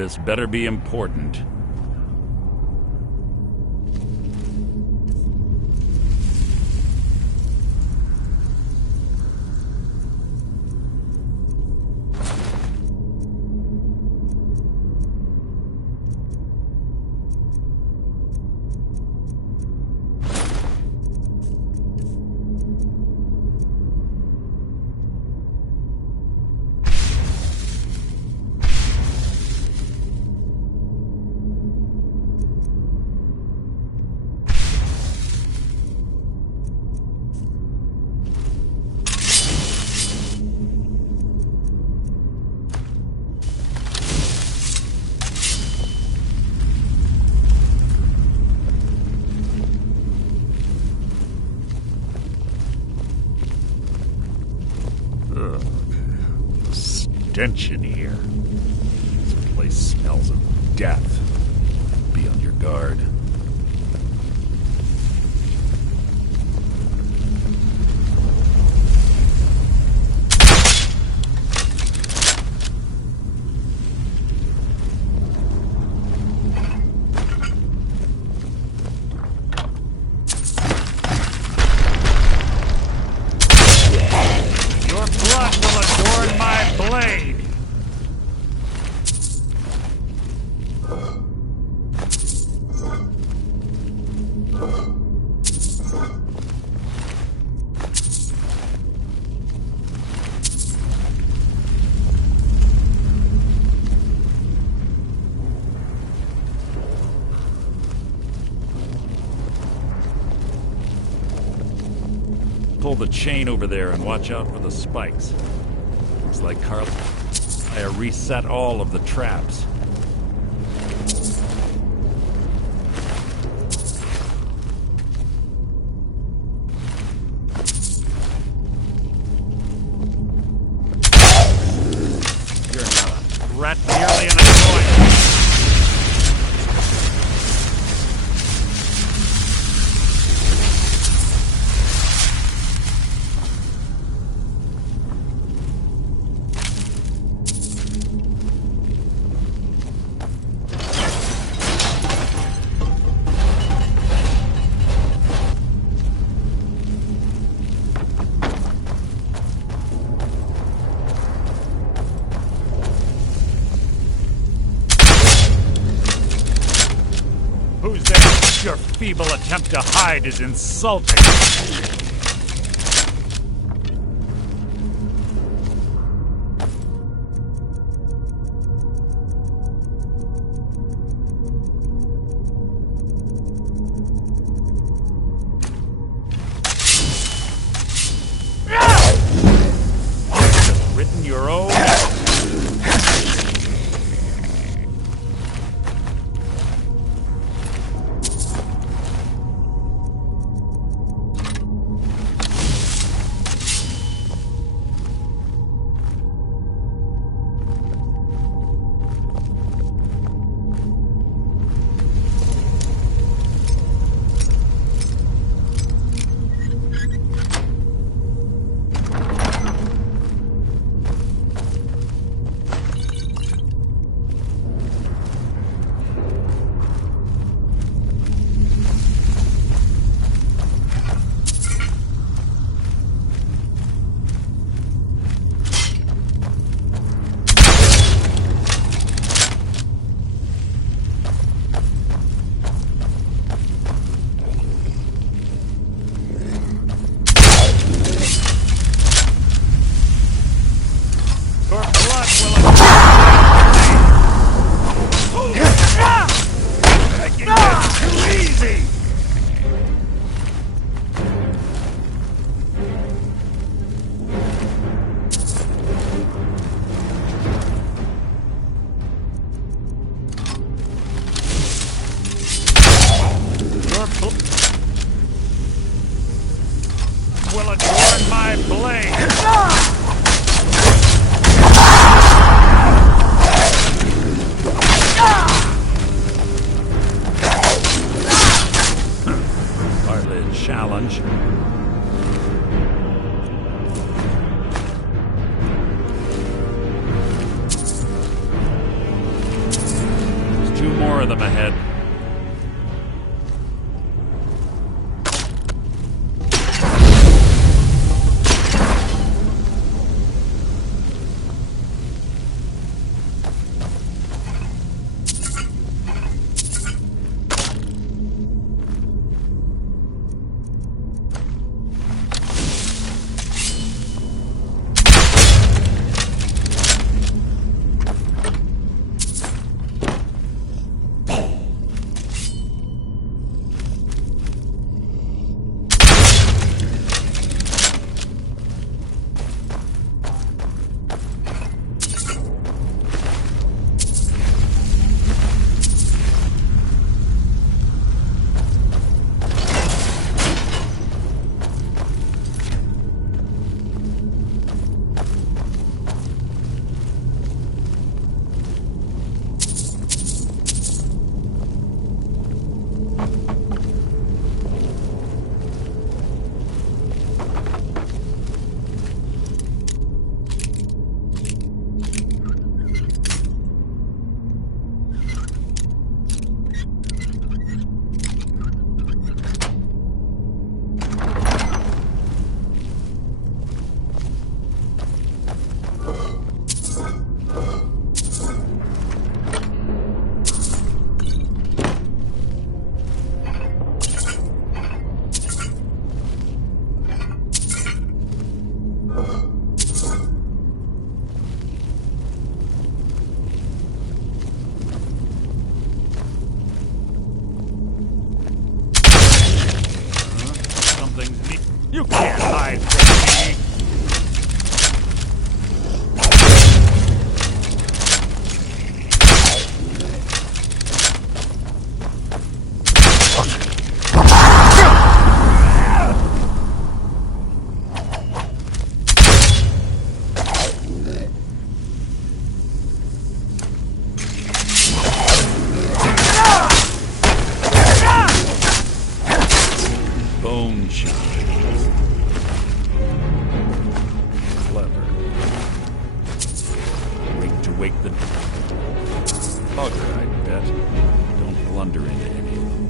This better be important. Stench in here. This place smells of death. Be on your guard. Your blood will adorn my blade! Pull the chain over there and watch out for the spikes. Looks like I reset all of the traps. You're not a threat, merely an annoyance. Who's there? Your feeble attempt to hide is insulting. Just written your own. Your blood will making this too easy! Your blood will adorn my blade! Challenge. more of them ahead. You can't hide from me! Bone chip. Clever. Wait to wake the bugger, I bet. Don't blunder into any of them.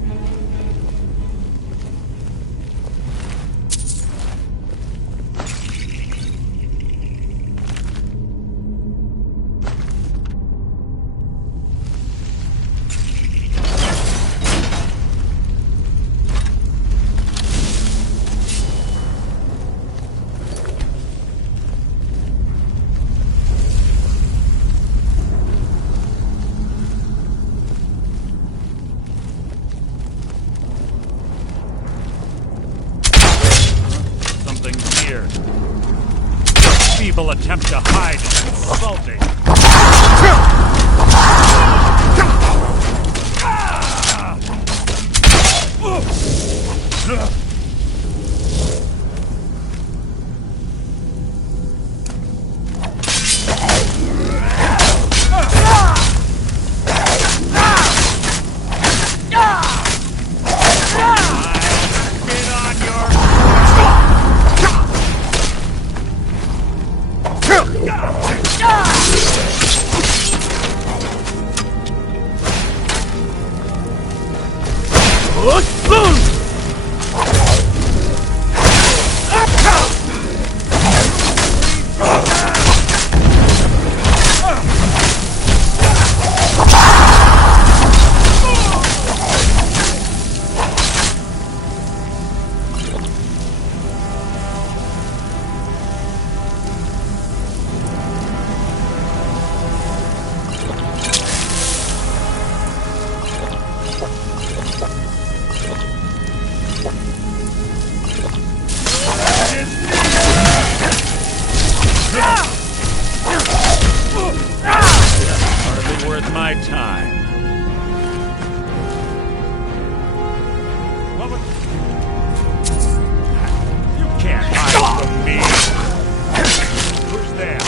Here. Your feeble attempt to hide is insulting. Hardly worth my time. You can't hide from me. Who's there?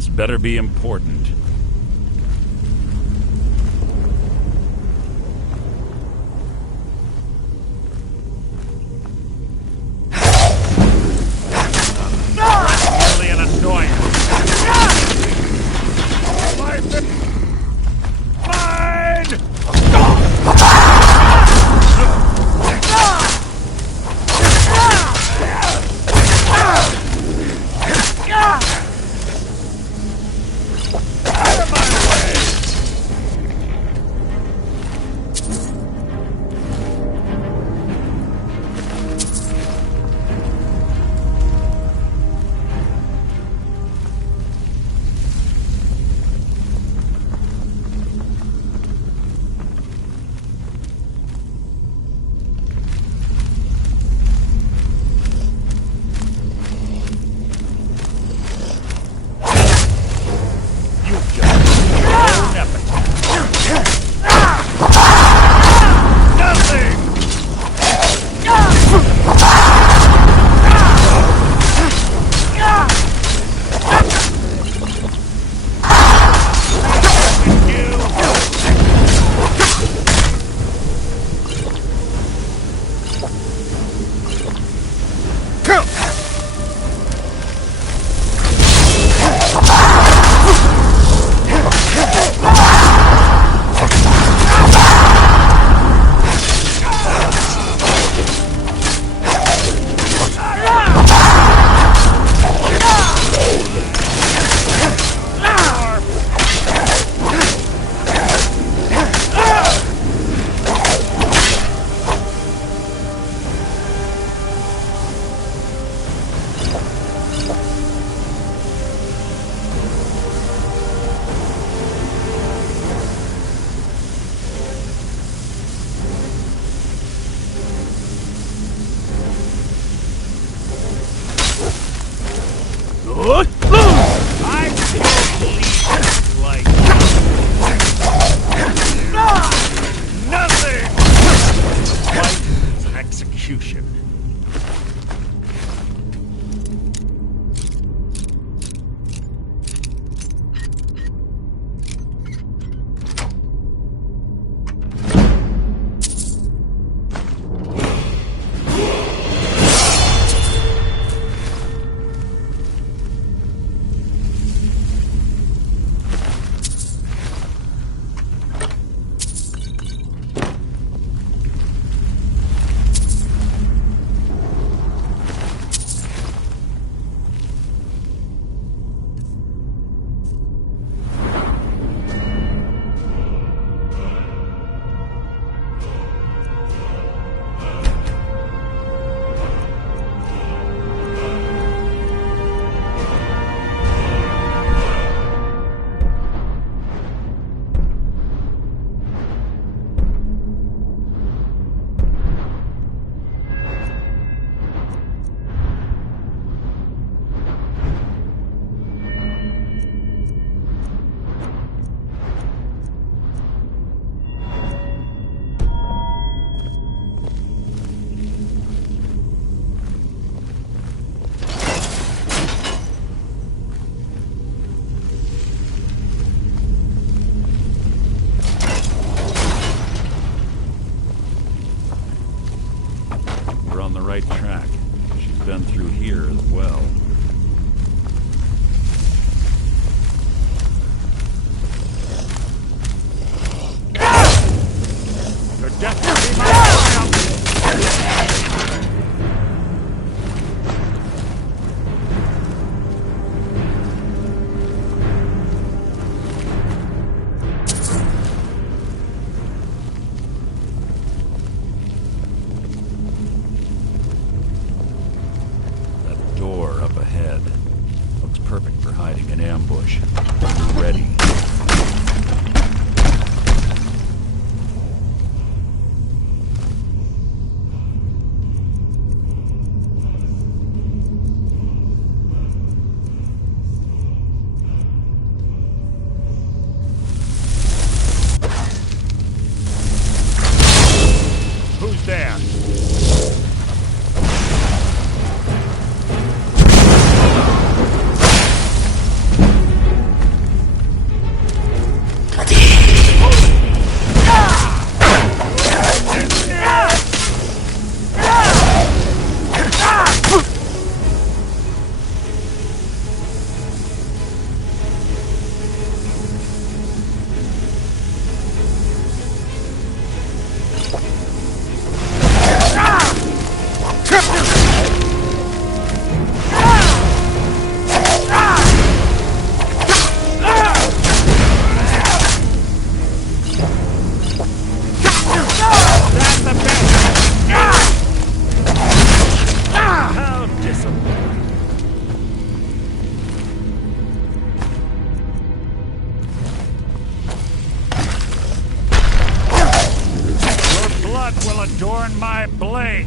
This better be important. Really an annoyance. Life is mine! blood will adorn my blade.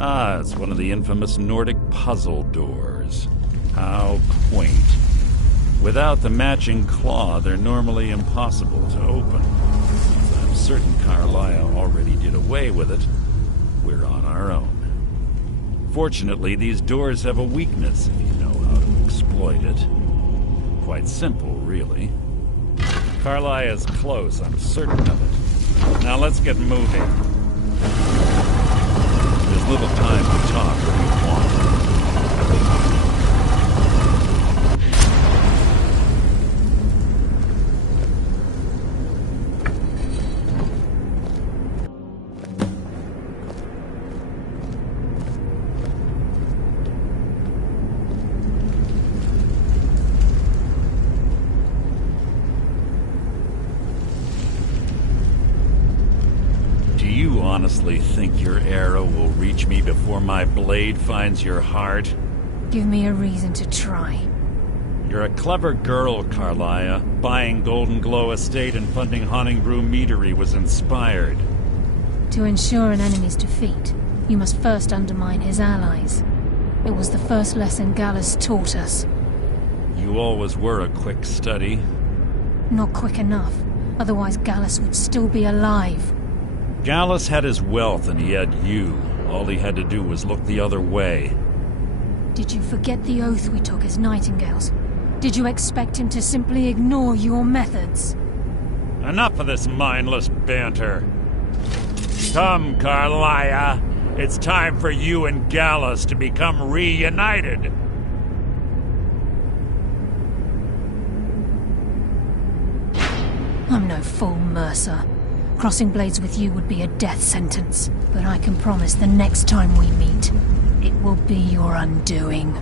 Ah, it's one of the infamous Nordic puzzle doors. How quaint. Without the matching claw, they're normally impossible to open. I'm certain Carlisle already did away with it. We're on our own. Fortunately, these doors have a weakness if you know how to exploit it. Quite simple, really. Carlisle is close, I'm certain of it. Now let's get moving. There's little time to talk when you want. Honestly think your arrow will reach me before my blade finds your heart? Give me a reason to try. You're a clever girl, Carlisle. Buying Golden Glow Estate and funding Haunting Brew Meadery was inspired. To ensure an enemy's defeat, you must first undermine his allies. It was the first lesson Gallus taught us. You always were a quick study. Not quick enough, otherwise Gallus would still be alive. Gallus had his wealth and he had you. All he had to do was look the other way. Did you forget the oath we took as Nightingales? Did you expect him to simply ignore your methods? Enough of this mindless banter. Come, Carlisle. It's time for you and Gallus to become reunited. I'm no fool, Mercer. Crossing blades with you would be a death sentence, but I can promise the next time we meet, it will be your undoing.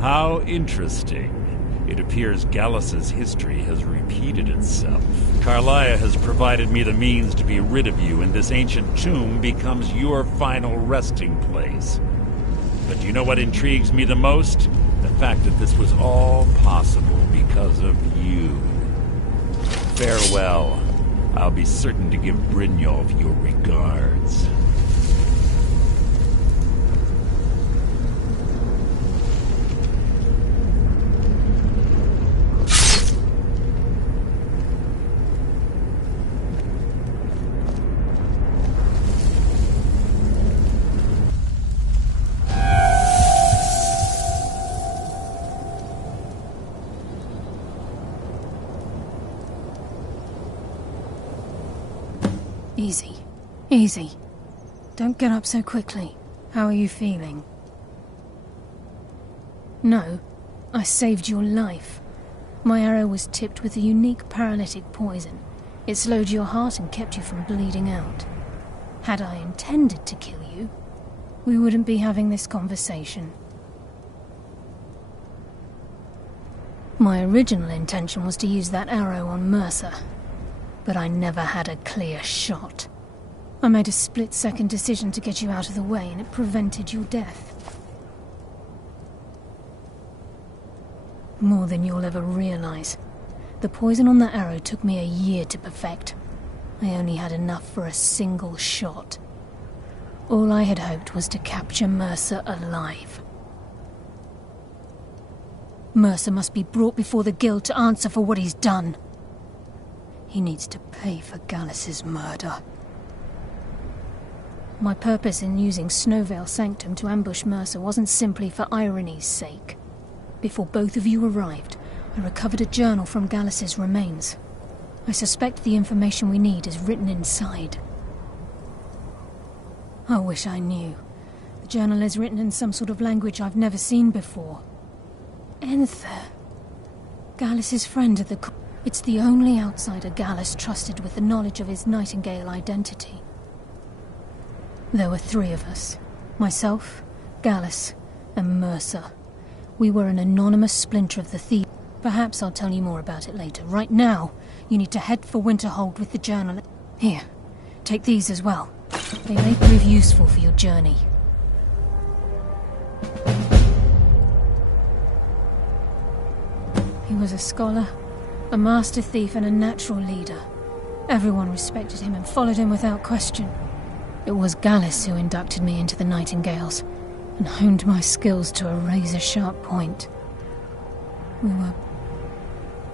How interesting. It appears Gallus's history has repeated itself. Carlisle has provided me the means to be rid of you, and this ancient tomb becomes your final resting place. But do you know what intrigues me the most? The fact that this was all possible because of you. Farewell. I'll be certain to give Brynjolf your regards. Easy. Easy. Don't get up so quickly. How are you feeling? No, I saved your life. My arrow was tipped with a unique paralytic poison. It slowed your heart and kept you from bleeding out. Had I intended to kill you, we wouldn't be having this conversation. My original intention was to use that arrow on Mercer, but I never had a clear shot. I made a split-second decision to get you out of the way, and it prevented your death. More than you'll ever realize. The poison on that arrow took me a year to perfect. I only had enough for a single shot. All I had hoped was to capture Mercer alive. Mercer must be brought before the Guild to answer for what he's done. He needs to pay for Gallus's murder. My purpose in using Snowvale Sanctum to ambush Mercer wasn't simply for irony's sake. Before both of you arrived, I recovered a journal from Gallus's remains. I suspect the information we need is written inside. I wish I knew. The journal is written in some sort of language I've never seen before. Enther. Gallus's friend at the... It's the only outsider Gallus trusted with the knowledge of his Nightingale identity. There were 3 of us. Myself, Gallus, and Mercer. We were an anonymous splinter of the Thief. Perhaps I'll tell you more about it later. Right now, you need to head for Winterhold with the journal. Here, take these as well. They may prove useful for your journey. He was a scholar, a master thief, and a natural leader. Everyone respected him and followed him without question. It was Gallus who inducted me into the Nightingales and honed my skills to a razor-sharp point.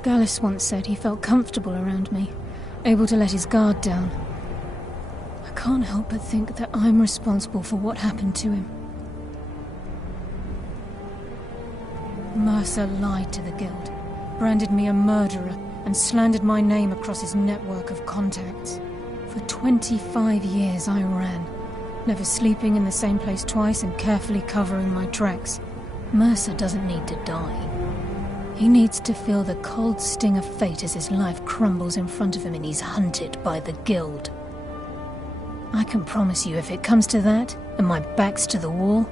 Gallus once said he felt comfortable around me, able to let his guard down. I can't help but think that I'm responsible for what happened to him. Mercer lied to the Guild, branded me a murderer, and slandered my name across his network of contacts. For 25 years I ran, never sleeping in the same place twice and carefully covering my tracks. Mercer doesn't need to die. He needs to feel the cold sting of fate as his life crumbles in front of him and he's hunted by the Guild. I can promise you, if it comes to that, and my back's to the wall,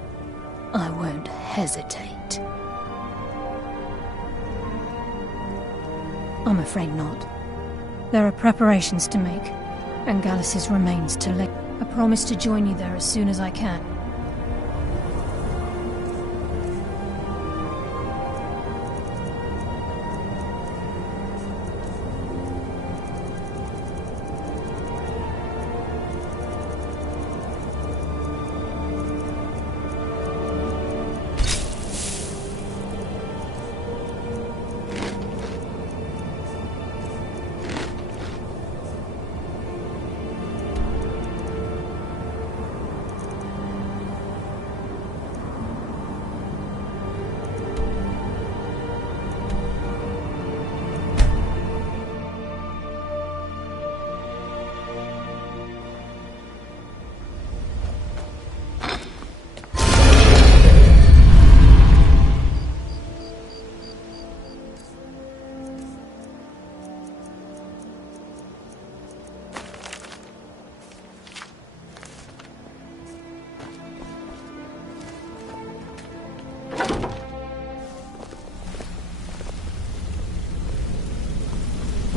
I won't hesitate. I'm afraid not. There are preparations to make, and Gallus's remains to lay. I promise to join you there as soon as I can.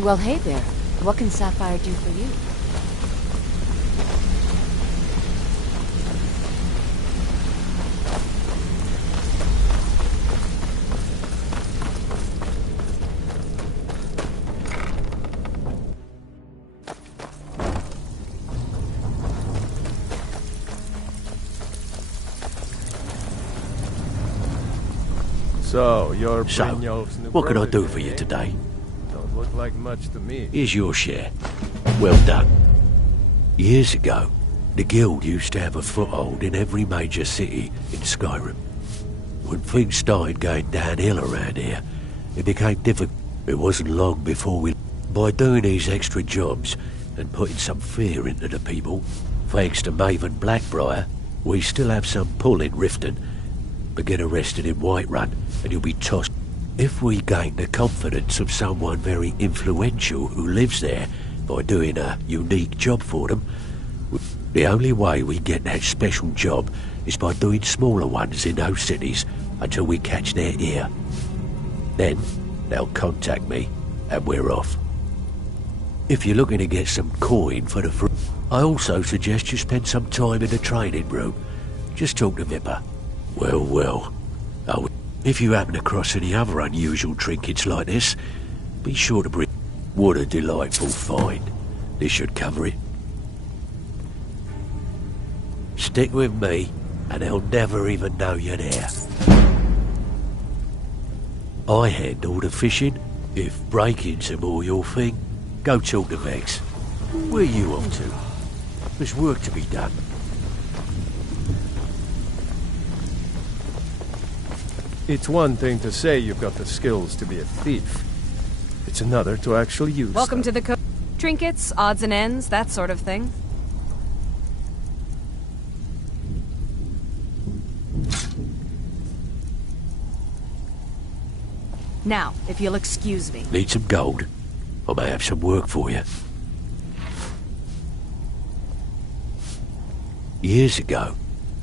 Well, hey there. What can Sapphire do for you? So, you're So, Brynjolf's new what can I do protege, for you eh? today? Don't look like much to me. Here's your share. Well done. Years ago, the guild used to have a foothold in every major city in Skyrim. When things started going downhill around here, it became difficult. It wasn't long before we... By doing these extra jobs and putting some fear into the people, thanks to Maven Blackbriar, we still have some pull in Riften. But get arrested in Whiterun and you'll be tossed. If we gain the confidence of someone very influential who lives there by doing a unique job for them, the only way we get that special job is by doing smaller ones in those cities until we catch their ear. Then they'll contact me and we're off. If you're looking to get some coin for the I also suggest you spend some time in the training room. Just talk to Vipper. Well. Oh, if you happen across any other unusual trinkets like this, be sure to bring... What a delightful find. This should cover it. Stick with me, and they'll never even know you're there. I handle the fishing. If break-ins are more your thing, go talk to Vex. Where are you off to? There's work to be done. It's one thing to say you've got the skills to be a thief. It's another to actually use Welcome them. to the trinkets, odds and ends, that sort of thing. Now, if you'll excuse me. Need some gold? I may have some work for you. Years ago,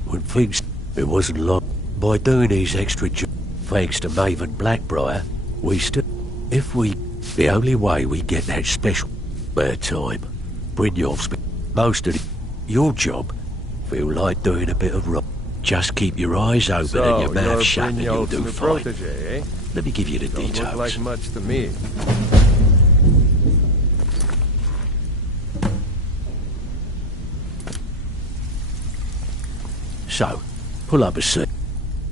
when things... It wasn't long. By doing these extra jobs, thanks to Maven Blackbriar, we still... If we... The only way we get that special... Spare time. Brynjolf's... Most of your job feel like doing a bit of rock. Just keep your eyes open So, and your mouth you're shut and you'll Brynjolf's do new fine. protege, eh? Let me give you the Don't details. look like much to me. So, pull up a seat.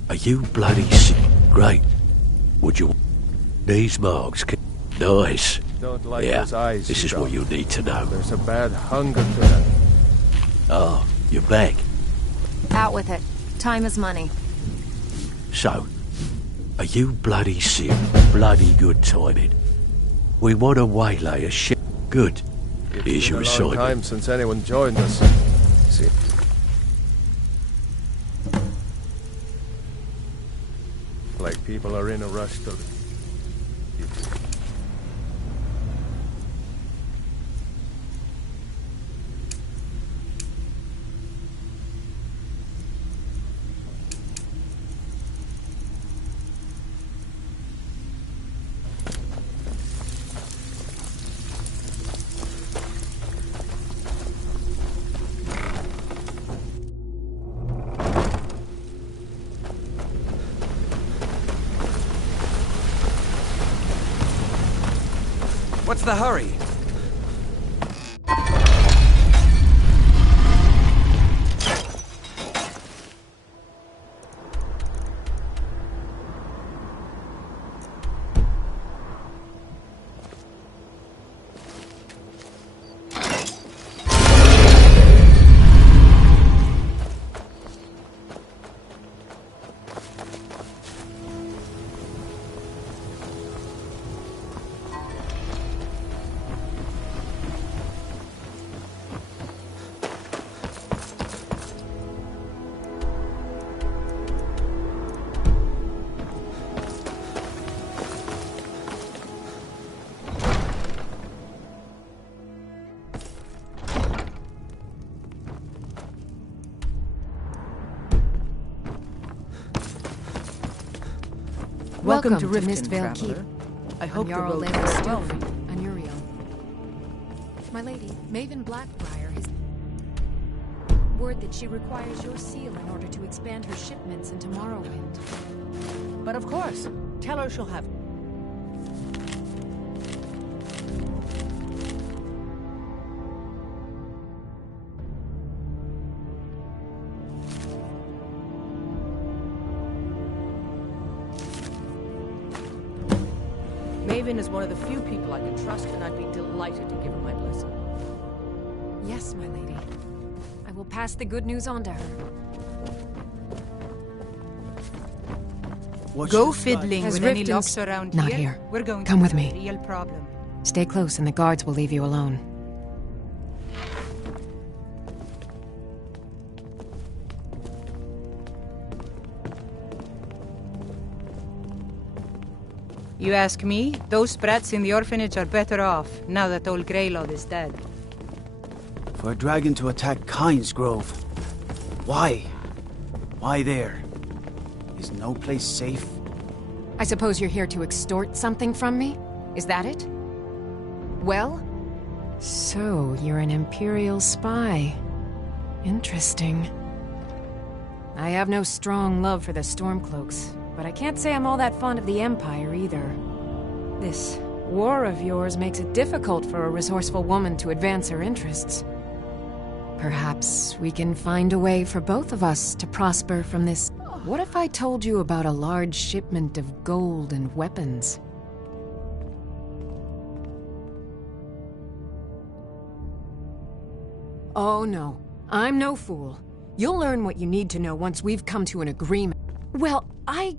Are you bloody sick? Great. Would you... These marks can... Nice. Don't like Yeah, those eyes this you is what got. you need to know. There's a bad hunger to them. Oh, you're back. Out with it. Time is money. So, are you bloody sick? Bloody good timing. We want to waylay a ship. Good. Here's It's your been a long assignment. time since anyone joined us. See. Like people are in a rush to... What's the hurry? Welcome to Mistvale Riften, Keep. traveler. I hope the Jarl road Lena goes well Stone for you. and Uriel. My lady, Maven Blackbriar has word that she requires your seal in order to expand her shipments into Morrowind. But of course, tell her she'll have... Maven is one of the few people I can trust, and I'd be delighted to give her my blessing. Yes, my lady. I will pass the good news on to her. Go fiddling Has with any Riften's- locks around Not here. here. We're going Come to with have me. a real problem. Stay close and the guards will leave you alone. You ask me, those brats in the orphanage are better off, now that old Greylord is dead. For a dragon to attack Kynes Grove. Why? Why there? Is no place safe? I suppose you're here to extort something from me? Is that it? Well? So, you're an Imperial spy. Interesting. I have no strong love for the Stormcloaks, but I can't say I'm all that fond of the Empire either. This war of yours makes it difficult for a resourceful woman to advance her interests. Perhaps we can find a way for both of us to prosper from this. What if I told you about a large shipment of gold and weapons? Oh no, I'm no fool. You'll learn what you need to know once we've come to an agreement. Well, I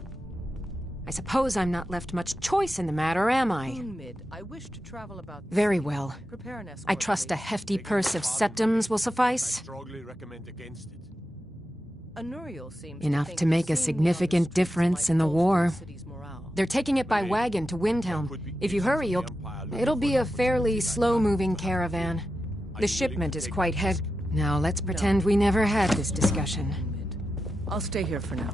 suppose I'm not left much choice in the matter, am I? Moonmid, I wish to travel about the Very city. well. Prepare an escort, I trust a please. hefty purse of septims will suffice. strongly recommend against it. Anuriel seems Enough think to make a seeing me on the significant streets difference might in the bolster war. the city's morale. They're taking it by wagon to Windhelm. If you hurry, it'll be a fairly slow-moving caravan. The shipment is quite heavy. Now let's pretend we never had this discussion. Moonmid. I'll stay here for now.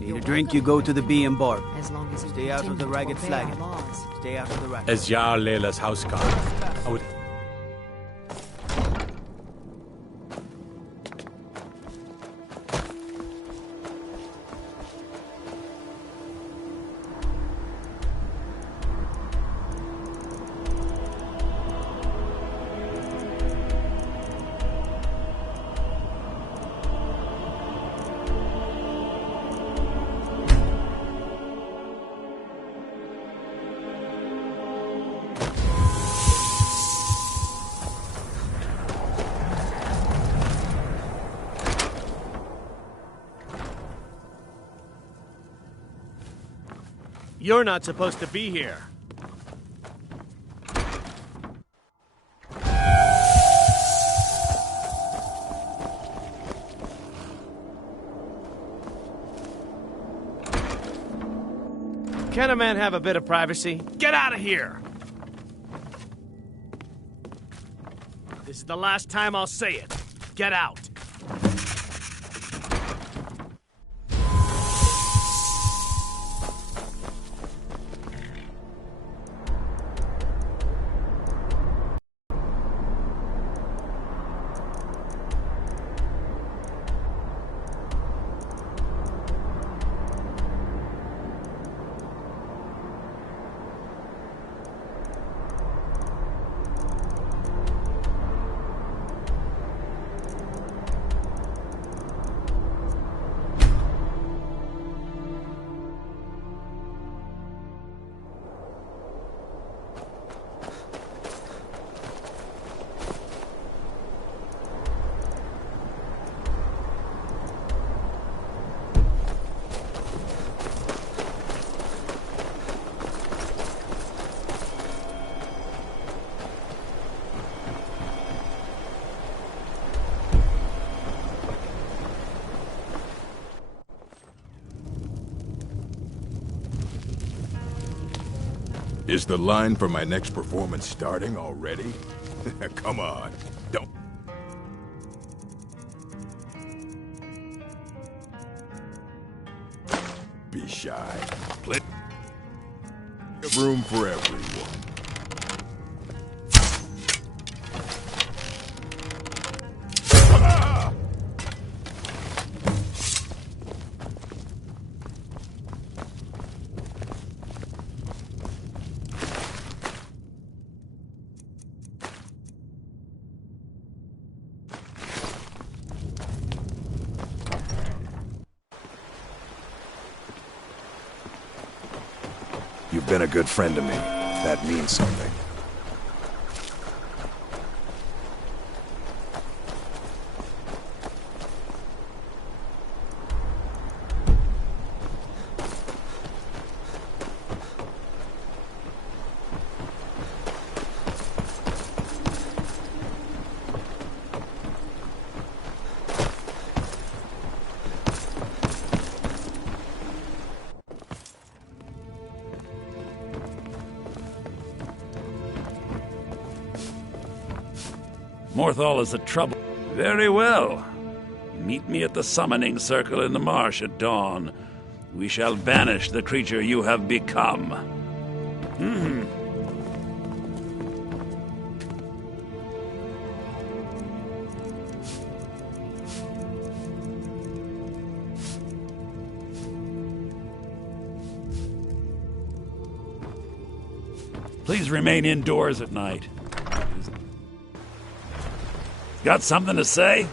Need a drink, you go to the Bee and Barb. As long as you Stay out of continue the to ragged obey flagon. our laws. Stay out of the racket. As Jarl Leila's houseguard, I would... You're not supposed to be here. Can a man have a bit of privacy? Get out of here! This is the last time I'll say it. Get out! Is the line for my next performance starting already? Come on, don't... be shy. Plenty of room for everyone. You've been a good friend to me. That means something. Morthal is a trouble. Very well. Meet me at the summoning circle in the marsh at dawn. We shall banish the creature you have become. Please remain indoors at night. Got something to say?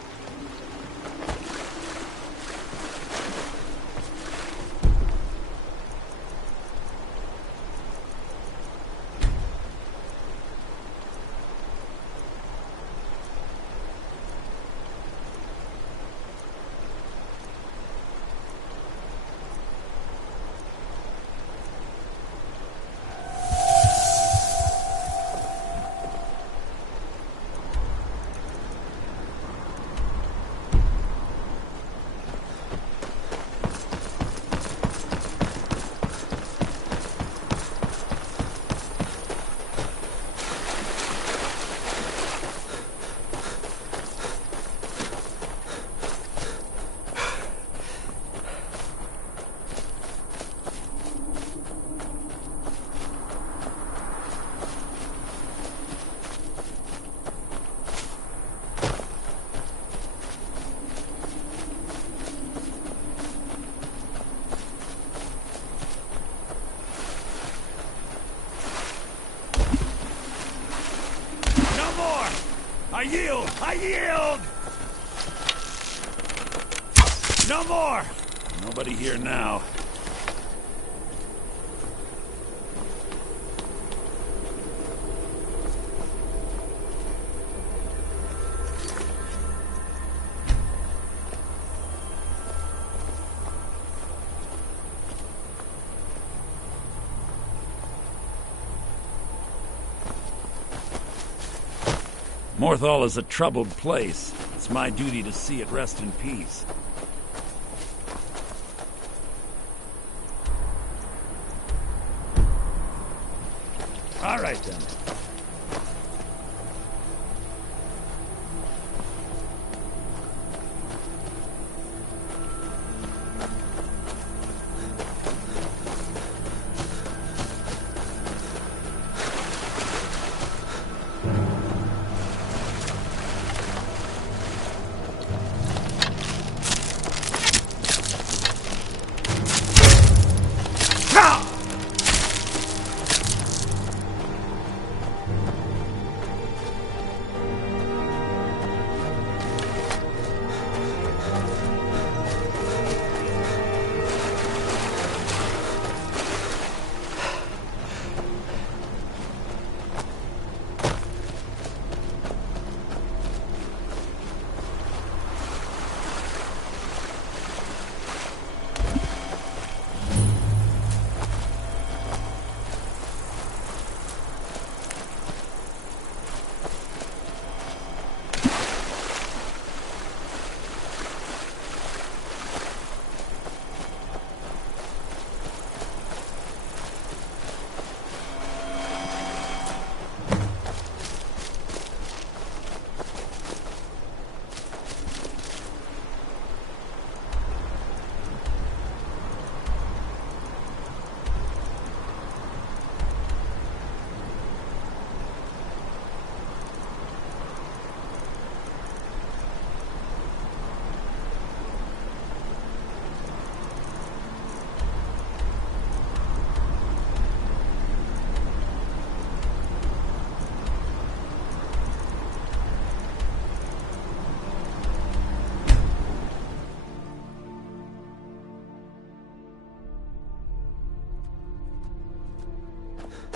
I yield! I yield! No more! Nobody here now. Morthal is a troubled place. It's my duty to see it rest in peace. All right, then.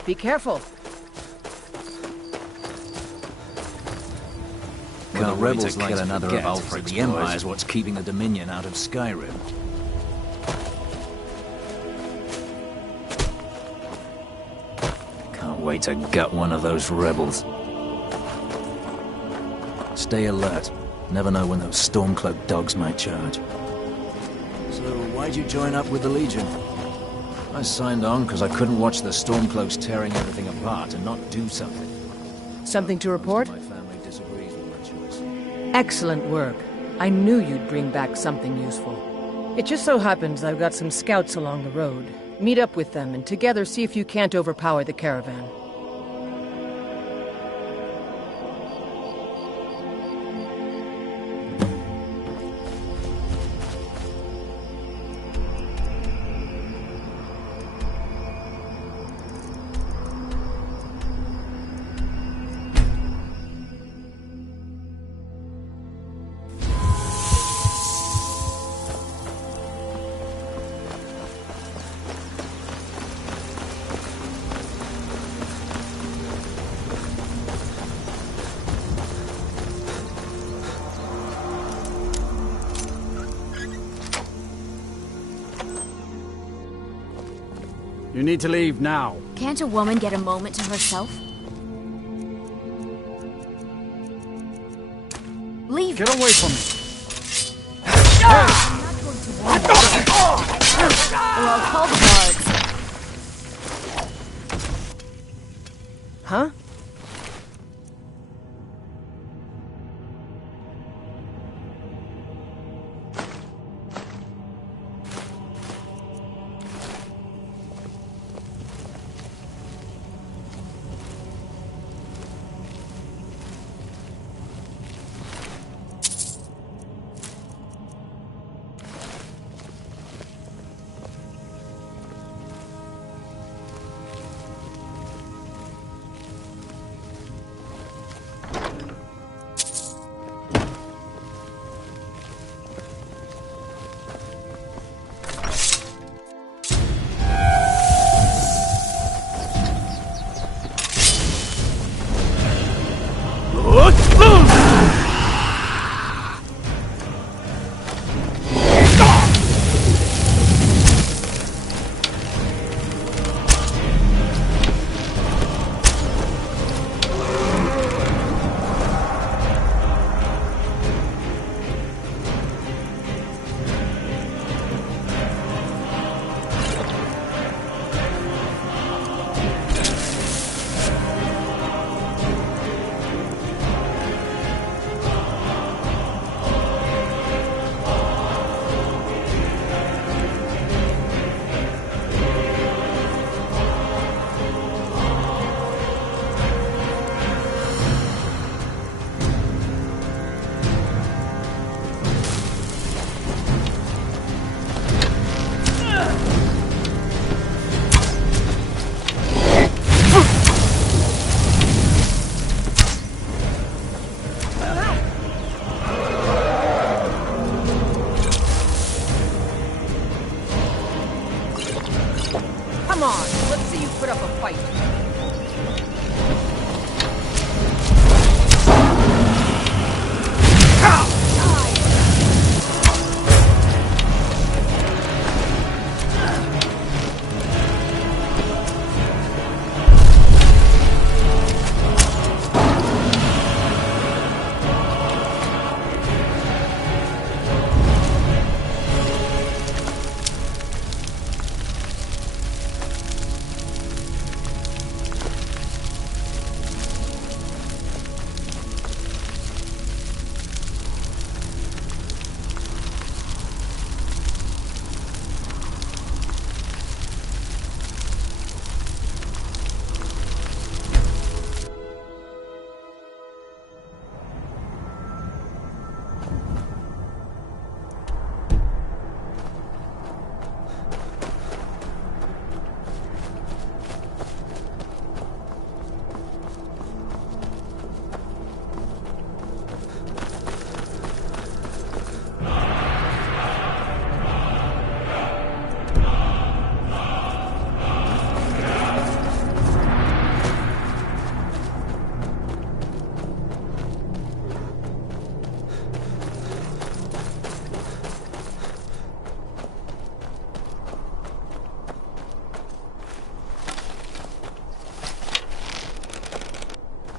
Be careful. Well, the rebels like kill to another forget, of Alfred. The Empire's what's keeping the Dominion out of Skyrim. Can't wait to gut one of those rebels. Stay alert. Never know when those Stormcloak dogs might charge. So, why'd you join up with the Legion? I signed on because I couldn't watch the Stormcloaks tearing everything apart and not do something. Something to report? My family disagrees with my choice. Excellent work. I knew you'd bring back something useful. It just so happens I've got some scouts along the road. Meet up with them and together see if you can't overpower the caravan. You need to leave now. Can't a woman get a moment to herself? Leave. Get away from me. I'm not going to warn you. Or I'll call the guards. Huh?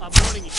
I'm warning you.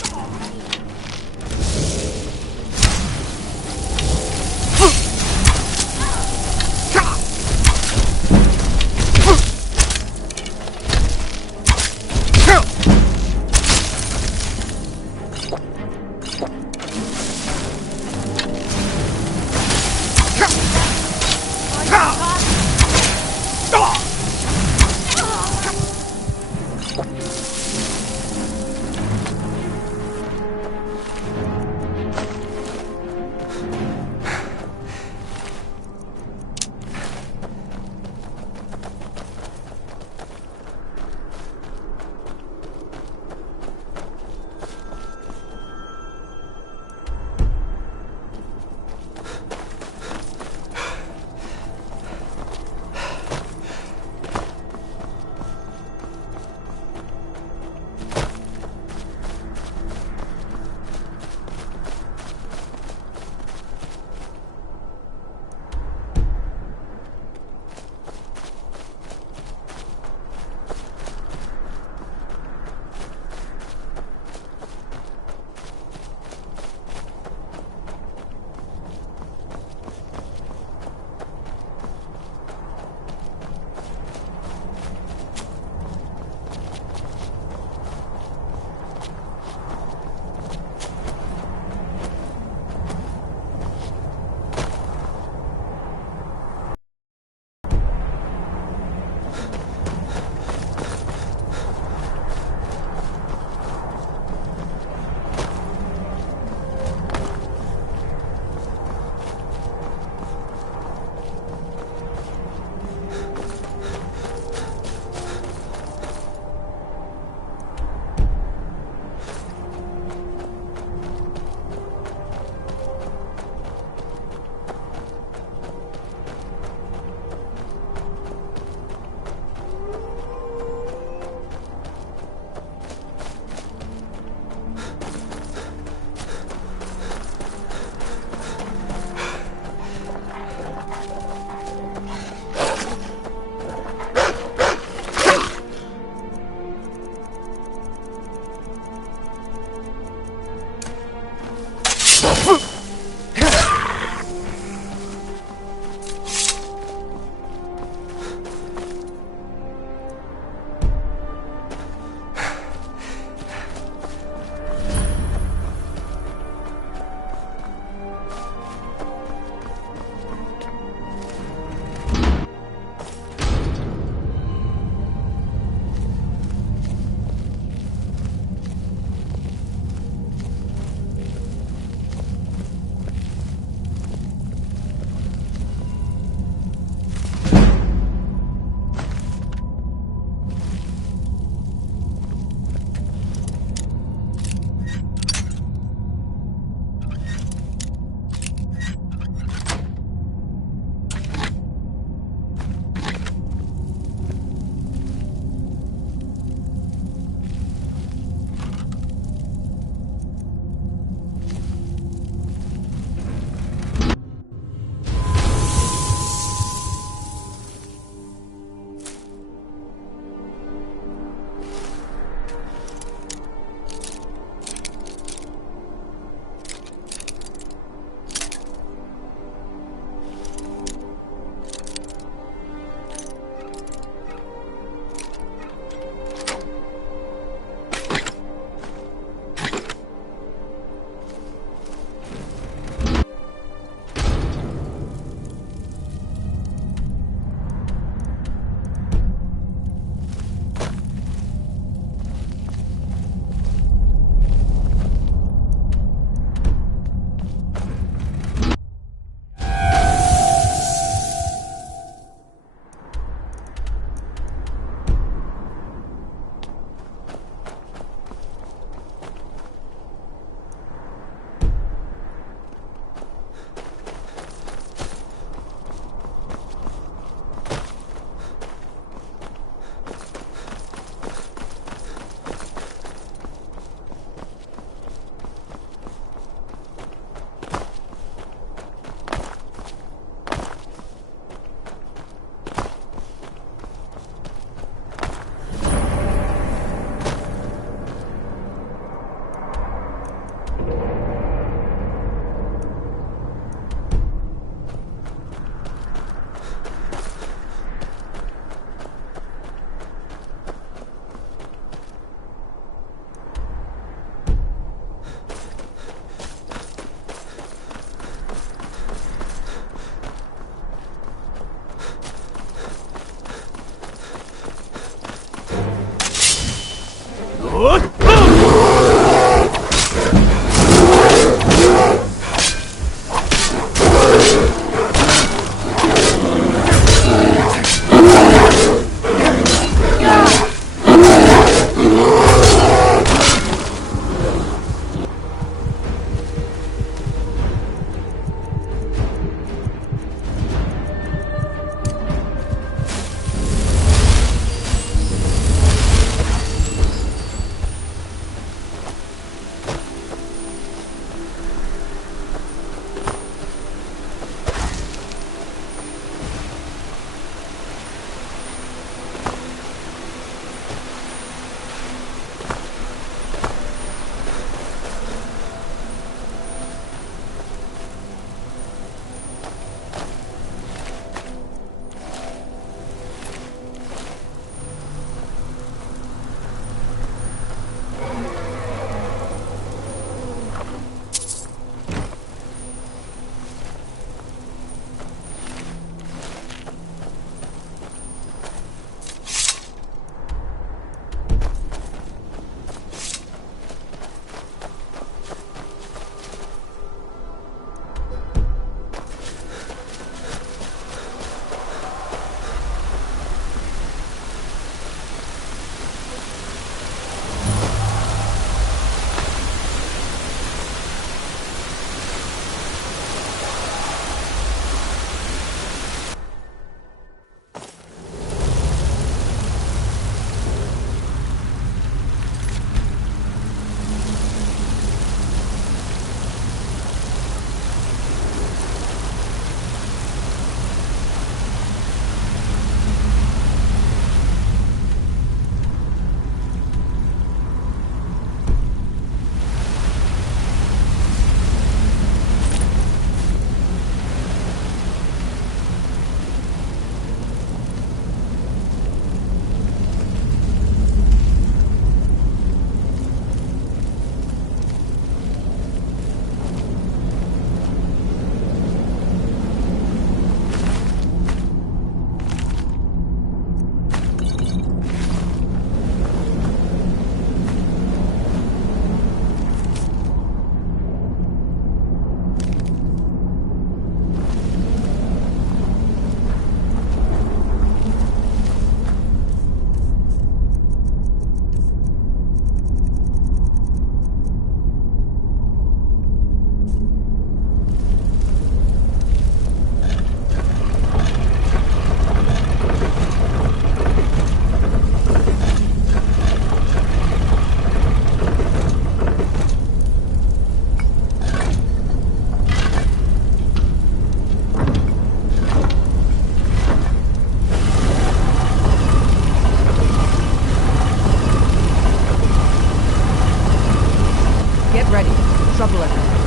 ready. Trouble everywhere.